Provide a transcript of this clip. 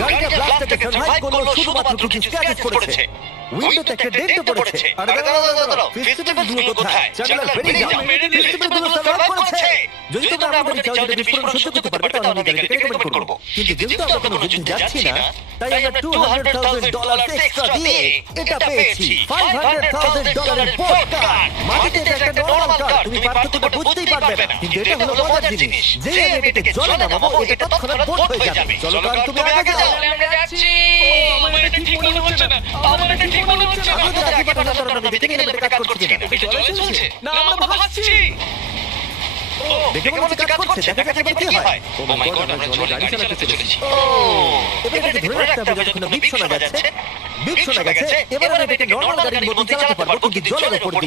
গাড়িটা ব্লাস্টটাকে সার্ভাইভ করলো শুধুমাত্র কিছু স্ক্র্যাচেস পড়েছে। উইন্ডোতে একটা ডেন্ট পড়েছে। আর দাঁড়াও, ফেস্টিভ্যাল গুলো কোথায়? চ্যান্ডলার বেরিয়ে যাও। ফেস্টিভ্যাল গুলো সার্ভাইভ করেছে। যদি তোমরা আমাদের চাও যদি বিস্ফোরণ সহ্য করতে পারবে তাহলে আমি গাড়িটাকে রেকমেন্ড করব। কিন্তু যেহেতু আমরা কোনো যুদ্ধে যাচ্ছি না, তাই আমরা $200,000 এক্সট্রা দিয়ে এটা পেয়েছি। $500,000 বোট কার। মাটিতে এটা একটা নরমাল কার, তুমি পার্থক্যটা বুঝতেই পারবে না। কিন্তু এটা হলো মজার জিনিস, যেই আমি এটাকে জলে নামাবো এটা তৎক্ষণাৎ বোট হয়ে যাবে। চলো কার, তুমি আগে যাও। আমরা যাচ্ছি। আমার এটা ঠিক মনে হচ্ছে না। আমার এটা ঠিক মনে হচ্ছে না। আমাদের আগে পাঠানোর কারণে আমি দেখে নিলাম এটা কাজ করছে কিনা। এটা জলে চলছে। না আমরা ভাসছি। দেখে মনে হচ্ছে কাজ করছে, দেখা যাক এবার কি হয়। ও মাই গড, আমরা জলে গাড়ি চালাতে চলেছি। এবার এটাকে ধরে রাখতে হবে যতক্ষণ বিপ শোনা যাচ্ছে। বিপ শোনা গেছে, এবার আমি এটাকে নরমাল গাড়ির মধ্যে চালাতে পারবো কিন্তু জলের উপর দিয়ে।